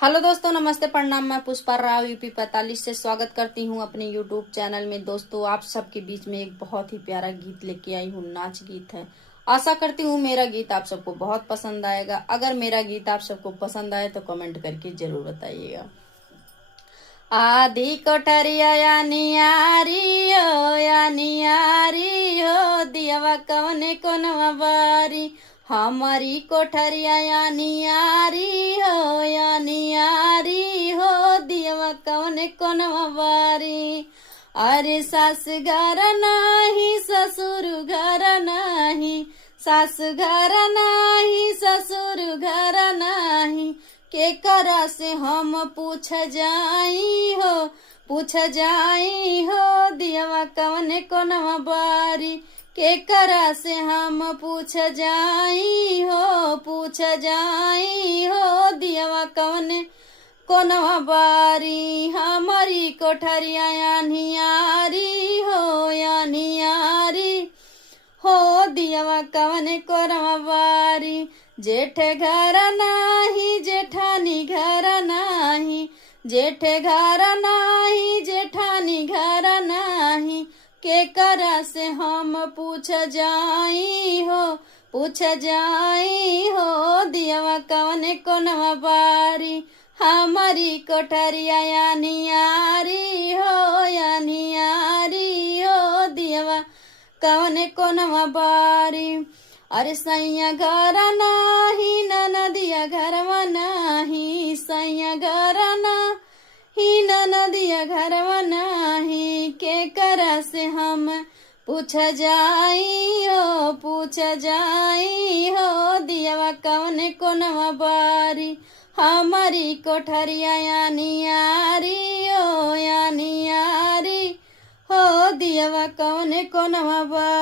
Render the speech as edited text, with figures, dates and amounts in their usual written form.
Hello दोस्तों, नमस्ते, प्रणाम। मैं पुष्पा राव यूपी 45 से स्वागत करती हूँ अपने यूट्यूब चैनल में। दोस्तों, आप सबके बीच में एक बहुत ही प्यारा गीत लेके आई हूँ। नाच गीत है। आशा करती हूँ मेरा गीत आप सबको बहुत पसंद आएगा। अगर मेरा गीत आप सबको पसंद आए तो कमेंट करके जरूर बताइएगा। आधी कोठरिया या नियारी हो दियावा कवने कोनवा बारी। हमारी कोठरिया या नियारी हो दियावा कवने कोनवा बारी। अरे सास घर नाही ससुर घर नाही, सास घर नाही ससुर घर नाही, के करा से हम पूछ जाई हो दियावा कवने कोनवा बारी। के करा से हम पूछ जाई हो दियावा कवने कोनवा बारी। हमारी कोठरिया या नियारी हो दियावा कवने कोनवा बारी। जेठे घर नाही जेठानी घर नाही, जेठे घर नाही जेठानी घर नाही, के करा से हम पूछ जाई हो दियावा कवने कोनवा बारी। हमारी कोठरिया या नियारी हो दियावा कवने कोनवा बारी। अरे सैया घर नाही नदिया घरवा नाही, सैया घर नाही नदिया घरवा नाही, के करा से हम पूछ जाई हो दियावा कवने कोनवा बारी। हमारी कोठरिया या नियारी हो दियावा कवने कोनवा बारी।